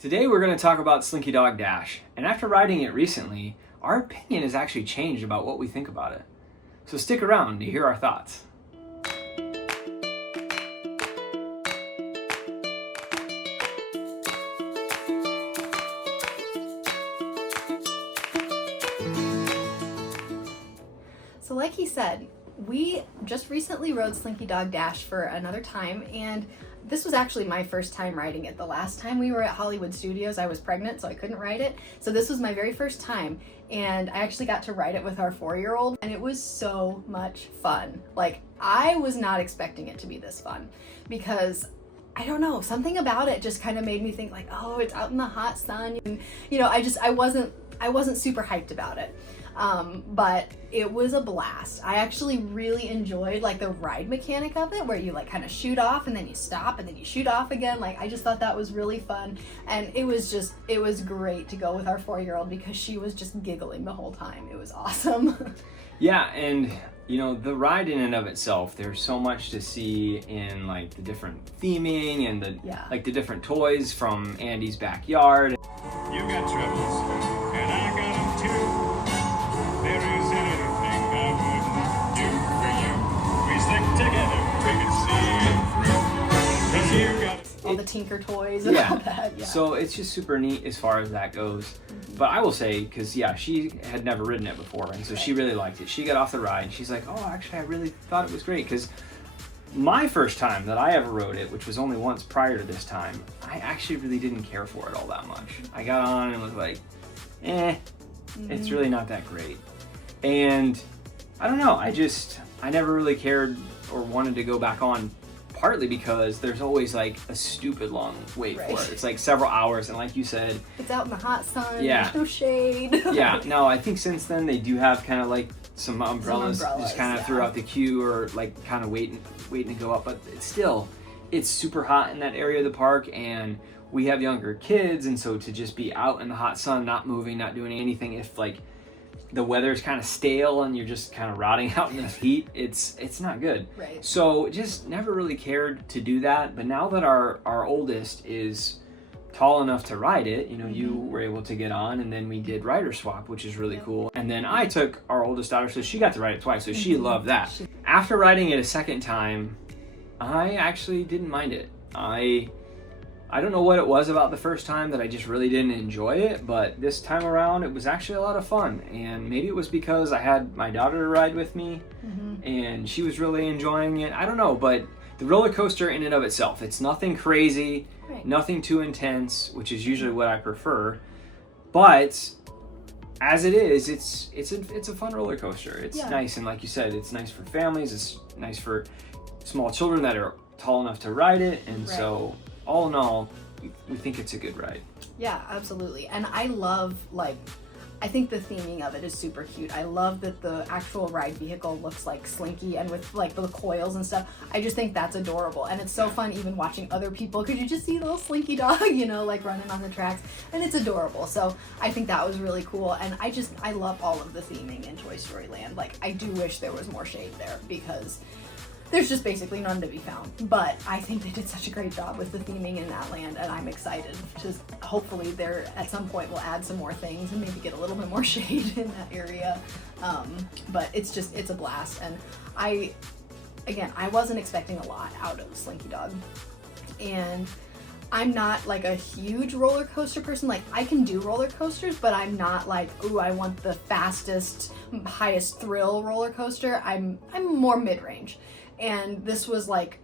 Today we're going to talk about Slinky Dog Dash, and after riding it recently, our opinion has actually changed about what we think about it. So stick around to hear our thoughts. So like he said, we just recently rode Slinky Dog Dash for another time, and this was actually my first time riding it. The last time we were at Hollywood Studios, I was pregnant, so I couldn't ride it. So this was my very first time, and I actually got to ride it with our 4-year-old, and it was so much fun. Like, I was not expecting it to be this fun, because I don't know, something about it just kind of made me think like, oh, it's out in the hot sun, and I wasn't super hyped about it. But it was a blast. I actually really enjoyed like the ride mechanic of it, where you like kind of shoot off and then you stop and then you shoot off again. Like, I just thought that was really fun, and it was great to go with our 4-year-old because she was just giggling the whole time. It was awesome. Yeah, and the ride in and of itself, there's so much to see in like the different theming and the different toys from Andy's backyard. You got troubles, and I got them too. There is anything I wouldn't do for you. We stick together, we can see it through. 'Cause you got all the Tinker toys and all that. Yeah. So it's just super neat as far as that goes. Mm-hmm. But I will say, because she had never ridden it before, and so she really liked it. She got off the ride and she's like, oh, actually I really thought it was great, because my first time that I ever rode it, which was only once prior to this time, I actually really didn't care for it all that much. I got on and was like, it's really not that great. And I don't know, I never really cared or wanted to go back on, partly because there's always like a stupid long wait for it. It's like several hours, and like you said, it's out in the hot sun, there's no shade. No, I think since then they do have kind of like some umbrellas just kind of throughout the queue, or like kind of waiting to go up, but it's super hot in that area of the park, and we have younger kids, and so to just be out in the hot sun, not moving, not doing anything, if like the weather's kind of stale and you're just kind of rotting out in the heat, it's not good. Right. So just never really cared to do that. But now that our oldest is tall enough to ride it, you were able to get on, and then we did rider swap, which is really cool. And then I took our oldest daughter, so she got to ride it twice, so she loved that. After riding it a second time, I actually didn't mind it. I don't know what it was about the first time that I just really didn't enjoy it, but this time around it was actually a lot of fun. And maybe it was because I had my daughter to ride with me, and she was really enjoying it. I don't know, but the roller coaster in and of itself, it's nothing crazy, nothing too intense, which is usually what I prefer. But as it is, it's a fun roller coaster. It's nice, and like you said, it's nice for families. It's nice for small children that are tall enough to ride it, and so all in all, we think it's a good ride. Yeah, absolutely. And I love, I think the theming of it is super cute. I love that the actual ride vehicle looks like Slinky, and with like the coils and stuff. I just think that's adorable. And it's so fun even watching other people, because you just see little Slinky Dog, like running on the tracks, and it's adorable. So I think that was really cool. And I love all of the theming in Toy Story Land. Like, I do wish there was more shade there, because there's just basically none to be found. But I think they did such a great job with the theming in that land, and I'm excited to hopefully there at some point we'll add some more things and maybe get a little bit more shade in that area. But it's a blast. And I wasn't expecting a lot out of Slinky Dog. And I'm not like a huge roller coaster person. Like, I can do roller coasters, but I'm not like, ooh, I want the fastest, highest thrill roller coaster. I'm more mid-range. And this was like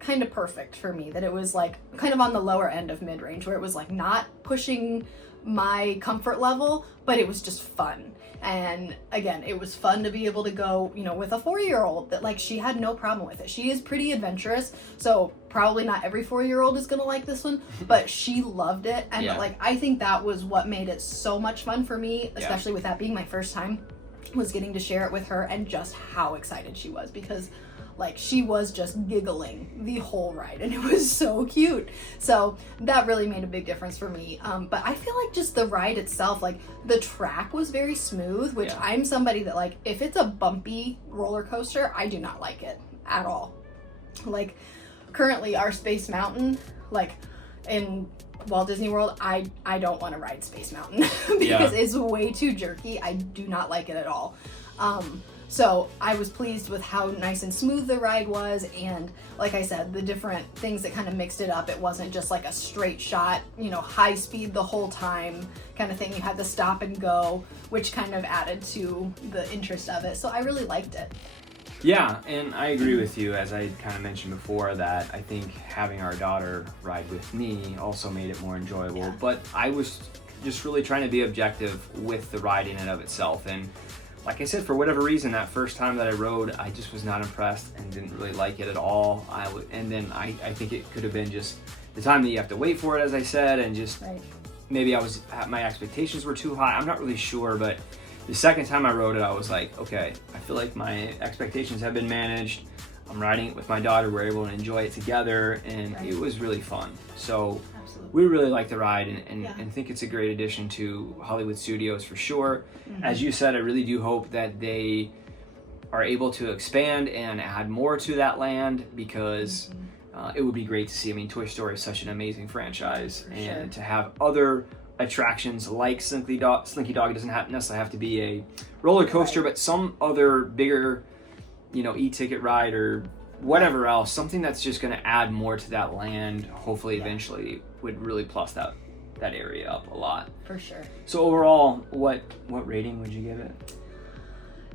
kind of perfect for me, that it was like kind of on the lower end of mid-range, where it was like not pushing my comfort level, but it was just fun. And again, it was fun to be able to go, with a 4-year-old that like she had no problem with it. She is pretty adventurous, so probably not every 4-year-old is gonna like this one, but she loved it. And I think that was what made it so much fun for me, especially with that being my first time, was getting to share it with her, and just how excited she was, because like she was just giggling the whole ride, and it was so cute. So that really made a big difference for me. But I feel like just the ride itself, like the track was very smooth, which I'm somebody that like, if it's a bumpy roller coaster, I do not like it at all. Like currently our Space Mountain, like in Walt Disney World, I don't want to ride Space Mountain because it's way too jerky. I do not like it at all. So I was pleased with how nice and smooth the ride was, and like I said, the different things that kind of mixed it up. It wasn't just like a straight shot, you know, high speed the whole time kind of thing. You had to stop and go, which kind of added to the interest of it. So I really liked it. Yeah, and I agree with you, as I kind of mentioned before, that I think having our daughter ride with me also made it more enjoyable. Yeah. But I was just really trying to be objective with the ride in and of itself. And like I said, for whatever reason, that first time that I rode, I just was not impressed and didn't really like it at all. And then I think it could have been just the time that you have to wait for it, as I said, and just maybe my expectations were too high. I'm not really sure, but the second time I rode it, I was like, okay, I feel like my expectations have been managed. I'm riding it with my daughter. We're able to enjoy it together, and it was really fun. So we really like the ride and think it's a great addition to Hollywood Studios for sure. As you said, I really do hope that they are able to expand and add more to that land, because it would be great to see. I mean, Toy Story is such an amazing franchise, and to have other attractions like Slinky Dog doesn't necessarily have to be a roller coaster, but some other bigger, you know, e-ticket ride or whatever else, something that's just going to add more to that land, hopefully eventually would really plus that area up a lot. For sure. So overall, what rating would you give it?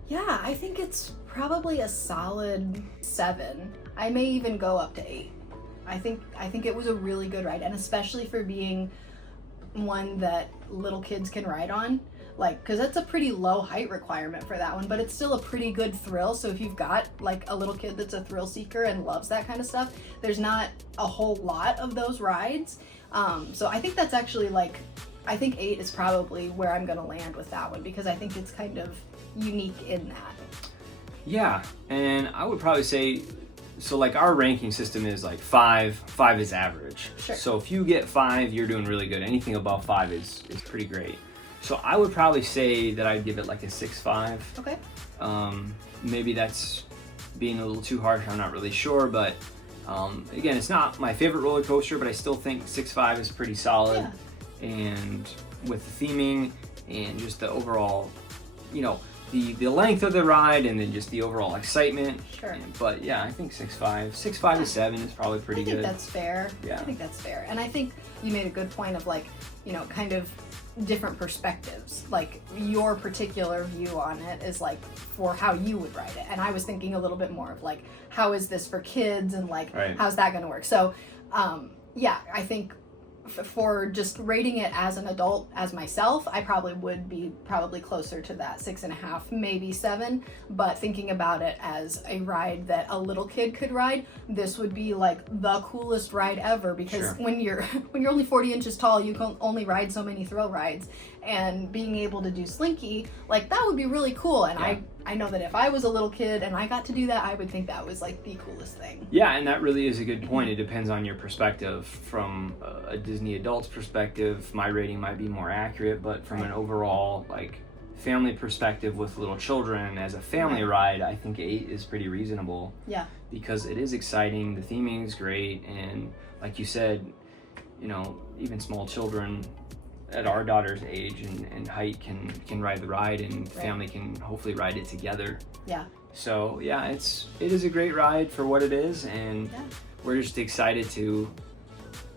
Yeah, I think it's probably a solid 7. I may even go up to 8. I think it was a really good ride, and especially for being one that little kids can ride on, like, because that's a pretty low height requirement for that one, but it's still a pretty good thrill. So if you've got like a little kid that's a thrill seeker and loves that kind of stuff, there's not a whole lot of those rides. So I think that's actually I think 8 is probably where I'm gonna land with that one, because I think it's kind of unique in that. Yeah, and I would probably say, so like our ranking system is like 5 is average. Sure. So if you get 5, you're doing really good. Anything above 5 is pretty great. So I would probably say that I'd give it like a 6.5. Okay. Maybe that's being a little too harsh, I'm not really sure, but again, it's not my favorite roller coaster, but I still think 6.5 is pretty solid. Yeah. And with the theming and just the overall, you know, the length of the ride, and then just the overall excitement. Sure. But yeah, I think 6.5 to 7 is probably pretty good. I think that's fair. Yeah. I think that's fair. And I think you made a good point of, like, you know, kind of different perspectives. Like, your particular view on it is like for how you would ride it. And I was thinking a little bit more of like, how is this for kids, and like, how's that going to work? So, yeah, I think for just rating it as an adult, as myself, I probably would be closer to that 6.5, maybe 7. But thinking about it as a ride that a little kid could ride, this would be like the coolest ride ever, because when you're only 40 inches tall, you can only ride so many thrill rides, and being able to do Slinky, like, that would be really cool. And I know that if I was a little kid and I got to do that, I would think that was like the coolest thing. Yeah, and that really is a good point. It depends on your perspective. From a Disney adult's perspective, my rating might be more accurate, but from an overall, like, family perspective with little children as a family ride, I think 8 is pretty reasonable. Yeah. Because it is exciting, the theming is great, and like you said, you know, even small children at our daughter's age and height can ride the ride, and family can hopefully ride it together. Yeah. So yeah, it is a great ride for what it is, and we're just excited to,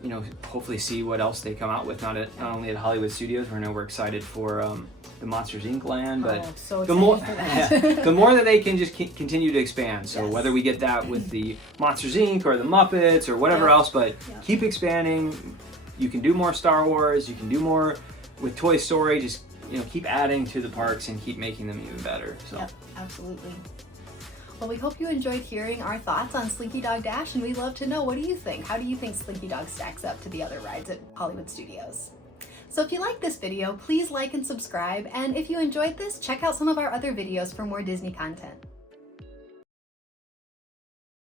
you know, hopefully see what else they come out with. Not only at Hollywood Studios, we're excited for the Monsters Inc. land, but the more the more that they can just continue to expand. So whether we get that with the Monsters Inc. or the Muppets or whatever else, but keep expanding. You can do more Star Wars, you can do more with Toy Story, just, you know, keep adding to the parks and keep making them even better. So. Yep, absolutely. Well, we hope you enjoyed hearing our thoughts on Slinky Dog Dash, and we'd love to know, what do you think? How do you think Slinky Dog stacks up to the other rides at Hollywood Studios? So if you like this video, please like and subscribe, and if you enjoyed this, check out some of our other videos for more Disney content.